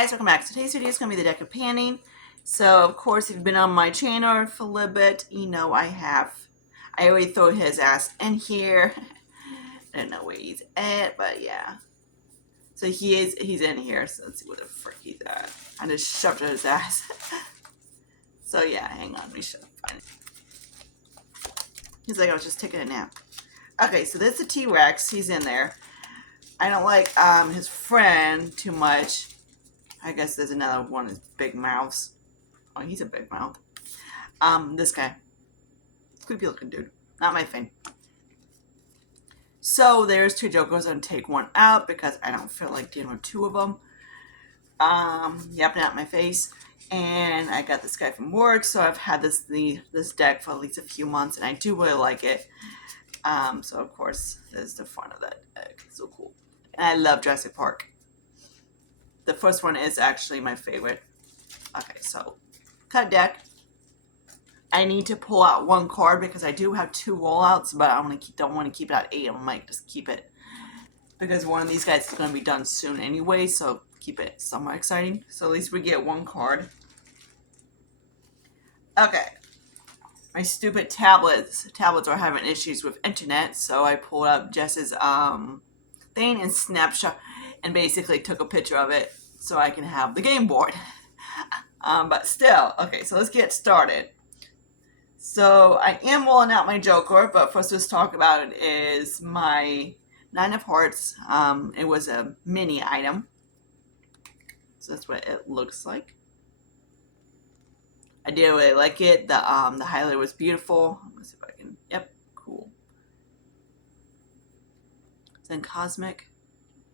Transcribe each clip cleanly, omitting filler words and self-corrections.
guys, welcome back. So today's video is going to be the deck of panning. So of course, if you've been on my channel for a little bit, you know I have. I already throw his ass in here. I don't know where he's at, but yeah. So he's in here. So let's see where the frick he's at. I just shoved his ass. So yeah, hang on, let me find it. He's like, I was just taking a nap. Okay, so this is a T-Rex. He's in there. I don't like his friend too much. I guess there's another one of his big mouths. Oh, he's a big mouth. This guy. Creepy looking dude. Not my thing. So there's two Jokers. I'm going to take one out because I don't feel like dealing with two of them. Yapping out my face. And I got this guy from work, so I've had this deck for at least a few months, and I do really like it. So of course, there's the front of that deck. It's so cool. And I love Jurassic Park. The first one is actually my favorite. Okay, so cut deck. I need to pull out one card because I do have two rollouts, but I don't want to keep it at 8. I might just keep it because one of these guys is going to be done soon anyway, so keep it somewhat exciting. So at least we get one card. Okay. My stupid tablets are having issues with internet, so I pulled up Jess's thing and snapshot and basically took a picture of it so I can have the game board. But still, okay, so let's get started. So I am rolling out my Joker, but first let's talk about it is my 9 of Hearts. It was a mini item. So that's what it looks like. I did really like it. The highlight was beautiful. Let's see if I can. Yep, cool. It's in Cosmic.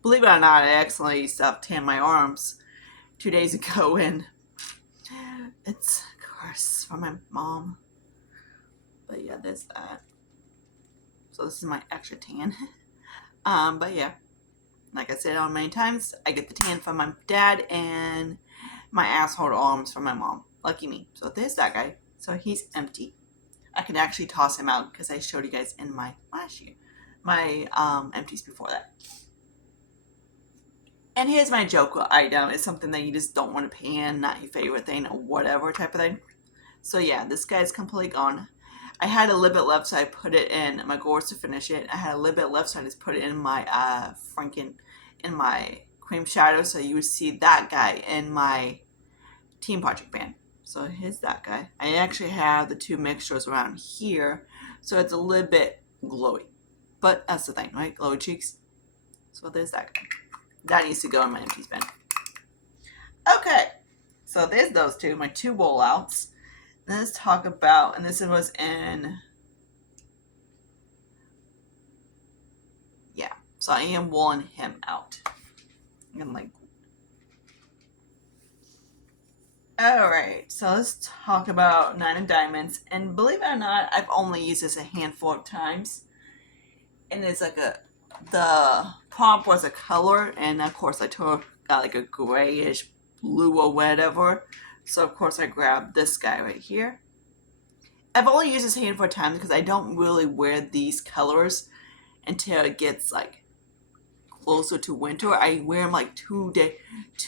Believe it or not, I accidentally tanned my arms 2 days ago, and it's of course from my mom. But yeah, there's that. So this is my extra tan. But yeah, like I said on many times, I get the tan from my dad and my asshole arms from my mom. Lucky me. So there's that guy. So he's empty. I can actually toss him out because I showed you guys in my empties before that. And here's my Joker item. It's something that you just don't want to pan, not your favorite thing or whatever type of thing. So yeah, this guy's completely gone. I had a little bit left, so I put it in. My goal was to finish it. I had a little bit left, so I just put it in my in my cream shadow, so you would see that guy in my Team Project band. So here's that guy. I actually have the two mixtures around here, so it's a little bit glowy. But that's the thing, right? Glowy cheeks. So there's that guy. That needs to go in my empties bin. Okay, so there's those two, my two rollouts. Let's talk about, and this was in, yeah, so I am rolling him out. I'm like, alright, so let's talk about 9 of Diamonds. And believe it or not, I've only used this a handful of times. And it's like the prompt was a color, and of course I got like a grayish blue or whatever. So of course I grabbed this guy right here. I've only used this a handful of times because I don't really wear these colors until it gets like closer to winter. I wear them like 2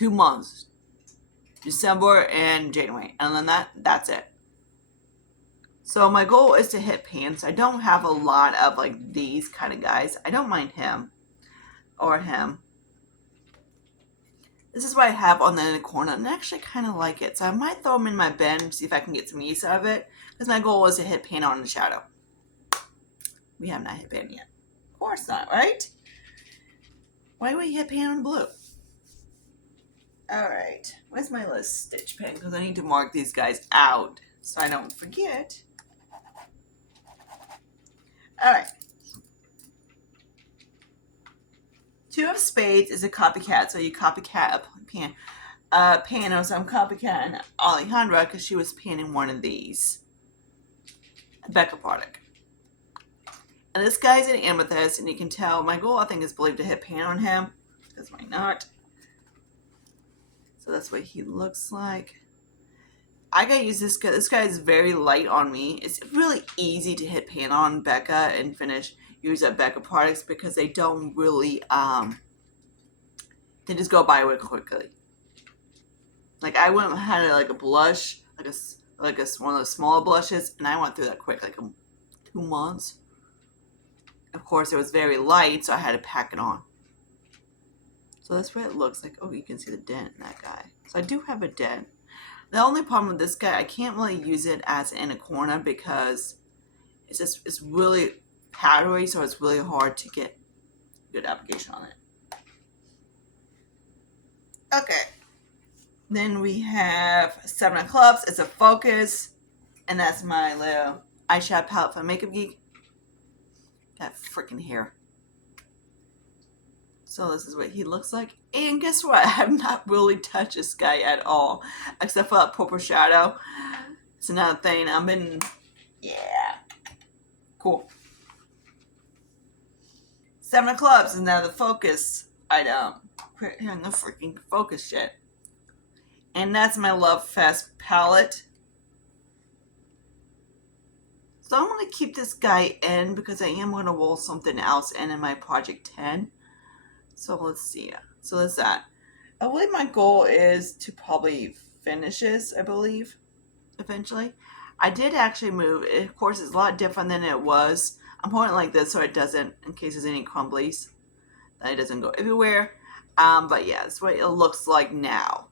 months. December and January, and then that's it. So my goal is to hit pants. I don't have a lot of like these kind of guys. I don't mind him or him. This is what I have on the inner corner, and I actually kind of like it. So I might throw him in my bin, see if I can get some use out of it, because my goal is to hit pan on the shadow. We have not hit pan yet. Of course not, right? Why would we hit pan on blue? Alright, where's my little stitch pen? Because I need to mark these guys out so I don't forget. Alright. 2 of Spades is a copycat, so you copycat a piano, so I'm copycatting Alejandra because she was panning one of these. A Becca product. And this guy's an amethyst, and you can tell my goal, I think, is believed to hit pan on him. Because why not? So that's what he looks like. I gotta use this guy. This guy is very light on me. It's really easy to hit pan on Becca and use up Becca products because they don't really, they just go by real quickly. Like I went and had like a blush, like a one of those smaller blushes, and I went through that quick, like 2 months. Of course, it was very light, so I had to pack it on. So that's what it looks like. Oh, you can see the dent in that guy. So I do have a dent. The only problem with this guy, I can't really use it as in a corner because it's really powdery, so it's really hard to get good application on it. Okay. Then we have 7 of Clubs. It's a focus, and that's my little eyeshadow palette from Makeup Geek. That freaking hair. So this is what he looks like. And guess what? I have not really touched this guy at all, except for that purple shadow. It's another thing. Yeah. Cool. 7 of Clubs is now the focus item. Quit hearing the freaking focus shit. And that's my Love Fest palette. So I'm going to keep this guy in because I am going to roll something else in my Project 10. So let's see. So that's that. I believe my goal is to probably finish this, I believe, eventually. I did actually move. Of course, it's a lot different than it was. I'm holding it like this so it doesn't, in case there's any crumblies, that it doesn't go everywhere. But yeah, that's what it looks like now.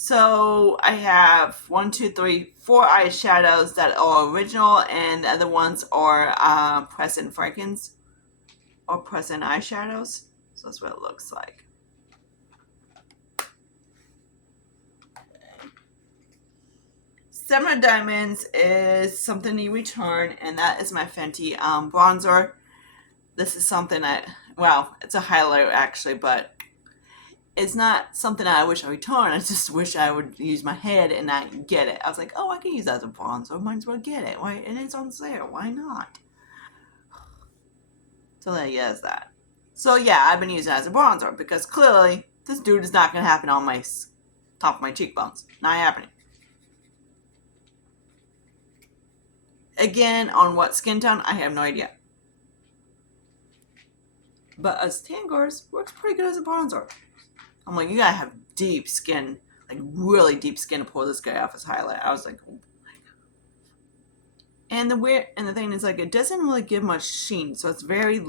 So I have 1, 2, 3, 4 eyeshadows that are original, and the other ones are Present Frankens or Present eyeshadows. So that's what it looks like. Okay. 7 of Diamonds is something you return, and that is my Fenty bronzer. This is something well, it's a highlighter actually, but it's not something I wish I returned. I just wish I would use my head and not get it. I was like, oh, I can use that as a bronzer. Might as well get it. Why? And it's on sale. Why not? So there he is that. So yeah, I've been using it as a bronzer because clearly this dude is not going to happen on my top of my cheekbones. Not happening. Again, on what skin tone, I have no idea. But as Tangors, works pretty good as a bronzer. I'm like, you gotta have deep skin, like really deep skin to pull this guy off as highlight. I was like, oh my god. And the thing is, like, it doesn't really give much sheen, so it's very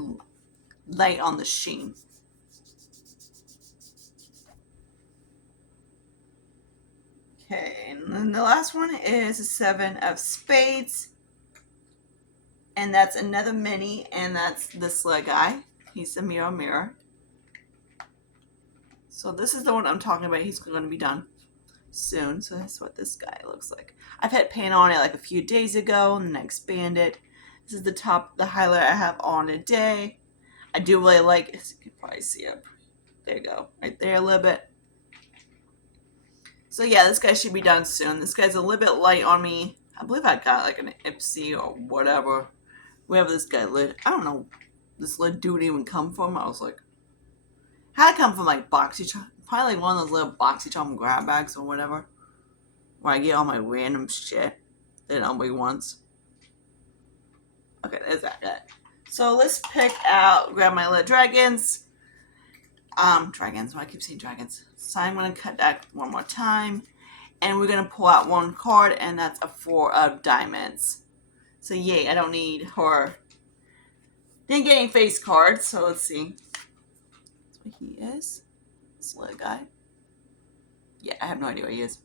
light on the sheen. Okay, and then the last one is a 7 of Spades, and that's another mini, and that's this little guy. He's the mirror. So this is the one I'm talking about. He's going to be done soon. So that's what this guy looks like. I've had paint on it like a few days ago, and then I expanded. This is the highlight I have on today. I do really like, as you can probably see it. There you go. Right there a little bit. So yeah, this guy should be done soon. This guy's a little bit light on me. I believe I got like an Ipsy or whatever. Wherever this guy lived. I don't know this little dude even come from. I was like, had to come from like BoxyCharm, probably like one of those little BoxyCharm grab bags or whatever, where I get all my random shit that nobody wants. Okay, there's that guy. So let's grab my little dragons. Dragons, why I keep saying dragons. So I'm gonna cut that one more time, and we're gonna pull out one card, and that's a 4 of Diamonds. So yay, I don't need her. Didn't get any face cards, so let's see. What he is. This little guy. Yeah, I have no idea what he is.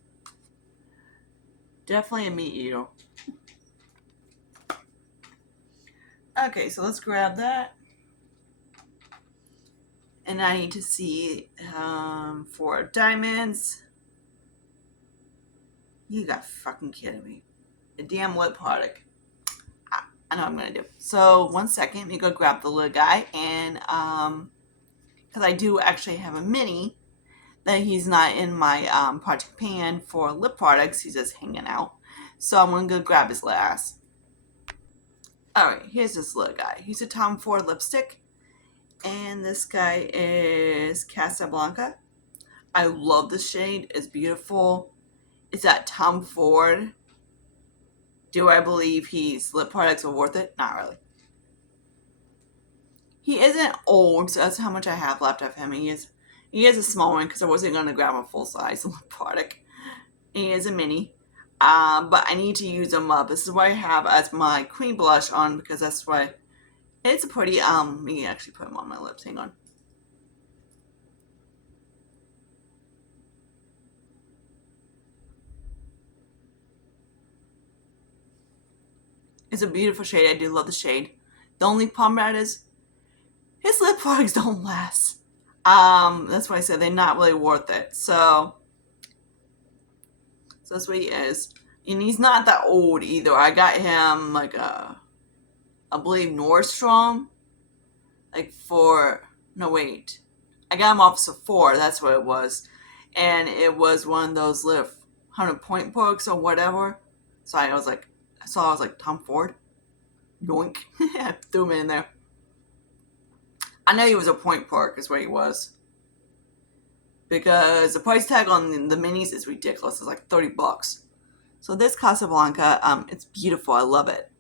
Definitely a meat eater. Okay, so let's grab that. And I need to see 4 diamonds. You got fucking kidding me. A damn lip product. I know what I'm gonna do. So 1 second, let me go grab the little guy, and because I do actually have a mini that he's not in my project pan for lip products. He's just hanging out. So I'm gonna go grab his last. Alright, here's this little guy. He's a Tom Ford lipstick, and this guy is Casablanca. I love the shade. It's beautiful. It's that Tom Ford. Do I believe his lip products are worth it? Not really. He isn't old, so that's how much I have left of him. He's He is a small one because I wasn't going to grab a full size product. He is a mini. But I need to use them up. This is what I have as my cream blush on because that's what it's a pretty, let me actually put them on my lips. Hang on. It's a beautiful shade. I do love the shade. The only problem about it is his lip products don't last. That's why I said they're not really worth it. So that's what he is. And he's not that old either. I got him like I believe Nordstrom. Like for no wait. I got him off Sephora, that's what it was. And it was one of those little 100-point books or whatever. So I was like Tom Ford. Yoink. I threw him in there. I know he was a point perk is what he was. Because the price tag on the minis is ridiculous. It's like $30. So this Casablanca, it's beautiful. I love it.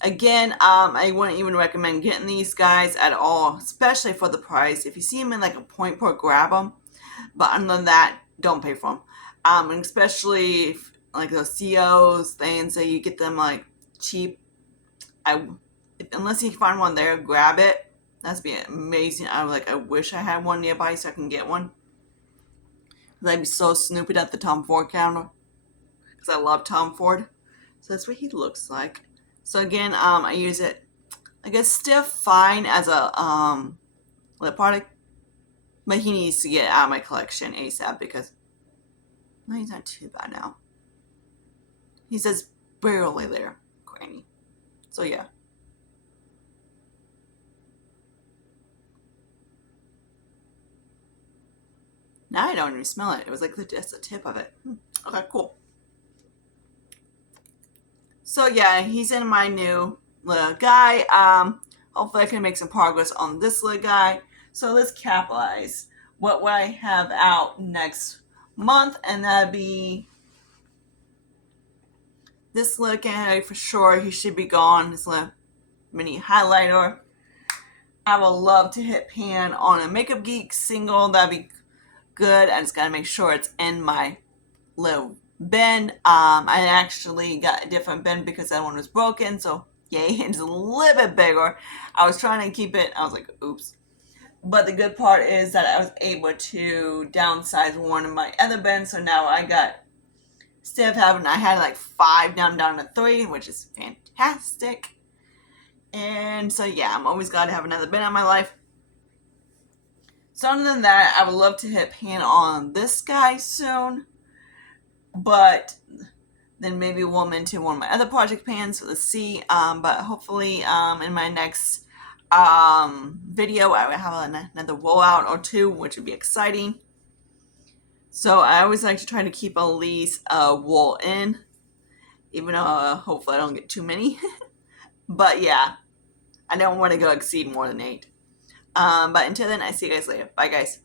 Again, I wouldn't even recommend getting these guys at all, especially for the price. If you see them in like a point perk, grab them. But other than that, don't pay for them. And especially if, like those COs things that you get them like cheap. Unless you find one there, grab it. That's be amazing. I wish I had one nearby so I can get one. I'd be so snooping at the Tom Ford counter because I love Tom Ford. So that's what he looks like. So again, I use it. I guess still fine as a lip product, but he needs to get out of my collection ASAP because no, he's not too bad now. He's just barely there, Granny. So yeah. Now I don't even smell it. It was like just the tip of it. Okay, cool. So yeah, he's in my new little guy. Hopefully I can make some progress on this little guy. So let's capitalize what I have out next month, and that'd be this little guy for sure. He should be gone. This little mini highlighter. I would love to hit pan on a Makeup Geek single. That'd be good. I just gotta make sure it's in my little bin. I actually got a different bin because that one was broken, so yay, it's a little bit bigger. I was trying to keep it, I was like, oops. But the good part is that I was able to downsize one of my other bins, so now I had like 5 down to 3, which is fantastic. And so yeah, I'm always glad to have another bin in my life. So other than that, I would love to hit pan on this guy soon. But then maybe we'll move into one of my other project pans. So let's see. But hopefully in my next video, I will have another rollout or 2, which would be exciting. So I always like to try to keep at least a wool in, even though hopefully I don't get too many. But yeah, I don't want to go exceed more than 8. But until then, I see you guys later. Bye, guys.